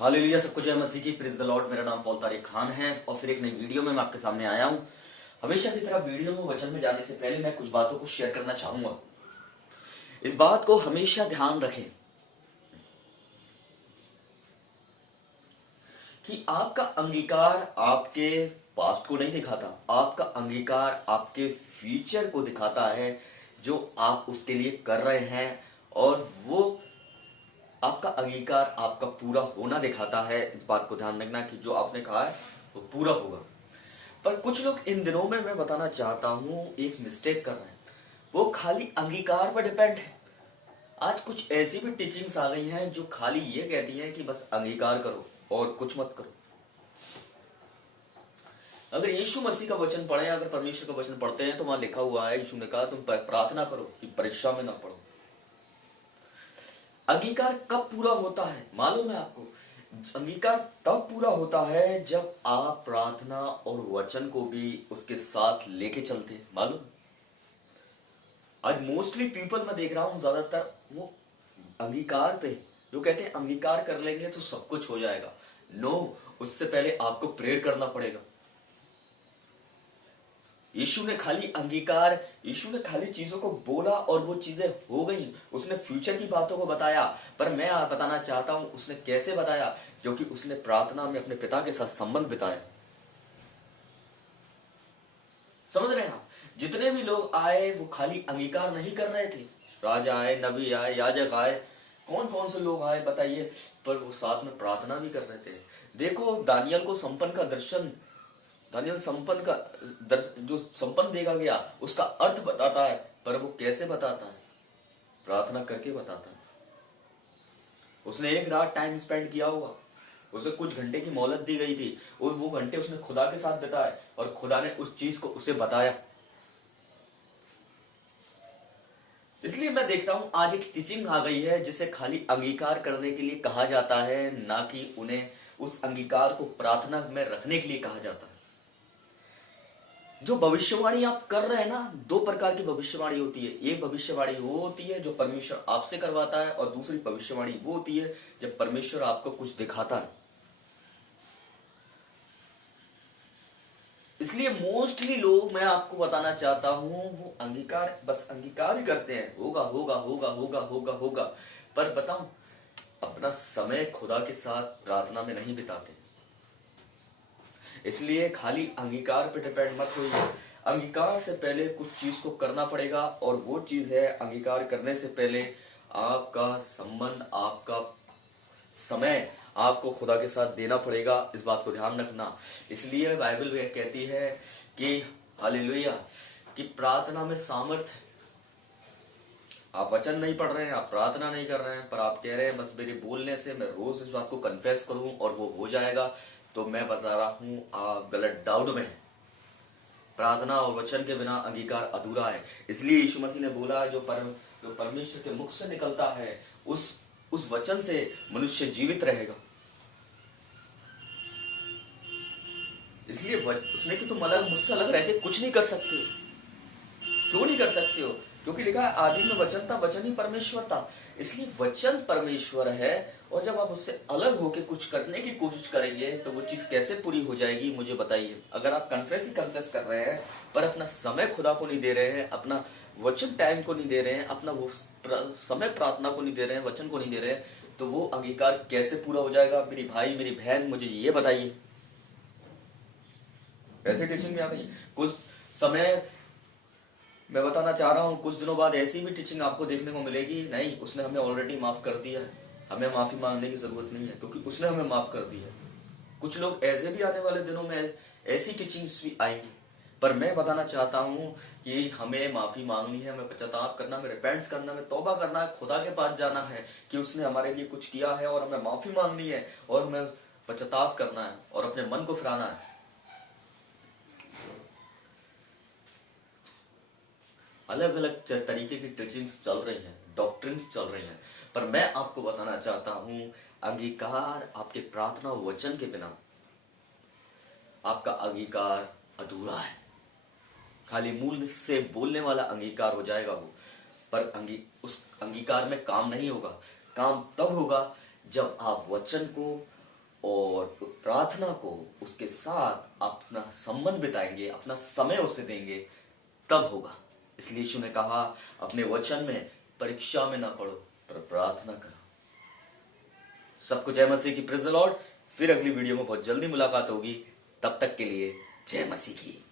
Hallelujah, सबको जय मसीह की। Praise the Lord. मेरा नाम पॉल तारिक खान है और फिर एक नई वीडियो में मैं आपके सामने आया हूं। हमेशा की तरह वीडियो में वचन में जाने से पहले मैं कुछ बातों को शेयर करना चाहूंगा। इस बात को हमेशा ध्यान रखें कि आपका अंगीकार आपके पास्ट को नहीं दिखाता, आपका अंगीकार आपके फ्यूचर को दिखाता है जो आप उसके लिए कर रहे हैं। और वो आपका अंगीकार आपका पूरा होना दिखाता है। इस बात को ध्यान रखना कि जो आपने कहा है वो पूरा होगा। पर कुछ लोग इन दिनों में मैं बताना चाहता हूं एक मिस्टेक कर रहे हैं। वो खाली अंगीकार पर डिपेंड है। आज कुछ ऐसी भी टीचिंग्स आ गई हैं जो खाली ये कहती हैं कि बस अंगीकार करो और कुछ मत करो। अगर यीशु मसीह का वचन पढ़े, अगर परमेश्वर का वचन पढ़ते हैं तो वहां लिखा हुआ है, यीशु ने कहा तुम प्रार्थना करो कि परीक्षा में ना पड़ो। अंगीकार कब पूरा होता है मालूम है आपको? अंगीकार तब पूरा होता है जब आप प्रार्थना और वचन को भी उसके साथ लेके चलते हैं। मालूम, आज मोस्टली पीपल मैं देख रहा हूं ज्यादातर वो अंगीकार पे जो कहते हैं अंगीकार कर लेंगे तो सब कुछ हो जाएगा। नो, उससे पहले आपको प्रेयर करना पड़ेगा। यीशु ने खाली चीजों को बोला और वो चीजें हो गई। उसने फ्यूचर की बातों को बताया, पर मैं बताना चाहता हूं उसने कैसे बताया, क्योंकि उसने प्रार्थना में अपने पिता के साथ संबंध बिताया। समझ रहे हैं आप? जितने भी लोग आए वो खाली अंगीकार नहीं कर रहे थे। राजा आए, नबी आए, याजक आए, कौन कौन से लोग आए बताइए, पर वो साथ में प्रार्थना भी कर रहे थे। देखो, दानियल को संपन्न का दर्शन, दानियल संपन्न का जो संपन्न देखा गया उसका अर्थ बताता है, पर वो कैसे बताता है? प्रार्थना करके बताता है। उसने एक रात टाइम स्पेंड किया हुआ, उसे कुछ घंटे की मोहलत दी गई थी और वो घंटे उसने खुदा के साथ बिताए और खुदा ने उस चीज को उसे बताया। इसलिए मैं देखता हूं आज एक टीचिंग आ गई है जिसे खाली अंगीकार करने के लिए कहा जाता है, ना कि उन्हें उस अंगीकार को प्रार्थना में रखने के लिए कहा जाता है। जो भविष्यवाणी आप कर रहे हैं ना, दो प्रकार की भविष्यवाणी होती है। एक भविष्यवाणी वो होती है जो परमेश्वर आपसे करवाता है, और दूसरी भविष्यवाणी वो होती है जब परमेश्वर आपको कुछ दिखाता है। इसलिए मोस्टली लोग, मैं आपको बताना चाहता हूं, वो अंगीकार, बस अंगीकार ही करते हैं, होगा होगा होगा होगा होगा होगा, पर बताऊं अपना समय खुदा के साथ प्रार्थना में नहीं बिताते। इसलिए खाली अंगीकार पे डिपेंड मत होइए। अंगीकार से पहले कुछ चीज को करना पड़ेगा, और वो चीज है अंगीकार करने से पहले आपका संबंध, आपका समय आपको खुदा के साथ देना पड़ेगा। इस बात को ध्यान रखना। इसलिए बाइबल कहती है कि हालेलुया, कि प्रार्थना में सामर्थ है। आप वचन नहीं पढ़ रहे हैं, आप प्रार्थना नहीं कर रहे हैं, पर आप कह रहे हैं बस मेरे बोलने से मैं रोज इस बात को कन्फेस करूं और वो हो जाएगा, तो मैं बता रहा हूं आप गलत डाउट में हैं। प्रार्थना और वचन के बिना अंगीकार अधूरा है। इसलिए यीशु मसीह ने बोला जो परमेश्वर के मुख से निकलता है उस वचन से मनुष्य जीवित रहेगा। इसलिए उसने कि तुम मुझसे अलग रह के कुछ नहीं कर सकते हो। क्यों नहीं कर सकते हो? क्योंकि लिखा है आदि में वचन था, वचन ही परमेश्वर था। इसलिए वचन परमेश्वर है, और जब आप उससे अलग होके कुछ करने की कोशिश करेंगे तो वो चीज कैसे पूरी हो जाएगी मुझे बताइए। अगर आप कन्फेस कर रहे हैं पर अपना समय खुदा को नहीं दे रहे हैं, अपना वचन टाइम को नहीं दे रहे हैं, अपना वो समय प्रार्थना को नहीं दे रहे हैं, वचन को नहीं दे रहे हैं, तो वो अंगीकार कैसे पूरा हो जाएगा? मेरी भाई, मेरी बहन, मुझे ये बताइए। ऐसे टीचिंग में आ गई। कुछ समय मैं बताना चाह रहा हूं, कुछ दिनों बाद ऐसी भी टीचिंग आपको देखने को मिलेगी, नहीं उसने हमें ऑलरेडी माफ कर दिया है, हमें माफी मांगने की जरूरत नहीं है, क्योंकि उसने हमें माफ कर दिया है। कुछ लोग ऐसे भी आने वाले दिनों में ऐसी टीचिंग्स भी आएंगी, पर मैं बताना चाहता हूं कि हमें माफी मांगनी है, हमें पश्चाताप करना, हमें रिपेंट्स करना, हमें तौबा करना है, खुदा के पास जाना है कि उसने हमारे लिए कुछ किया है, और हमें माफी मांगनी है, और हमें पश्चाताप करना है और अपने मन को फिराना है। अलग अलग तरीके की टीचिंग्स चल रही हैं, डॉक्ट्रिन्स चल रही हैं, पर मैं आपको बताना चाहता हूं अंगीकार आपके प्रार्थना और वचन के बिना आपका अंगीकार अधूरा है। खाली मूल से बोलने वाला अंगीकार हो जाएगा वो, पर उस अंगीकार में काम नहीं होगा। काम तब होगा जब आप वचन को और प्रार्थना को उसके साथ अपना संबंध बिताएंगे, अपना समय उसे देंगे, तब होगा। इसलिए यीशु ने कहा अपने वचन में, परीक्षा में ना पड़ो पर प्रार्थना करो। सबको जय मसीह की, प्रेज़ द लॉर्ड। फिर अगली वीडियो में बहुत जल्दी मुलाकात होगी, तब तक के लिए जय मसीह की।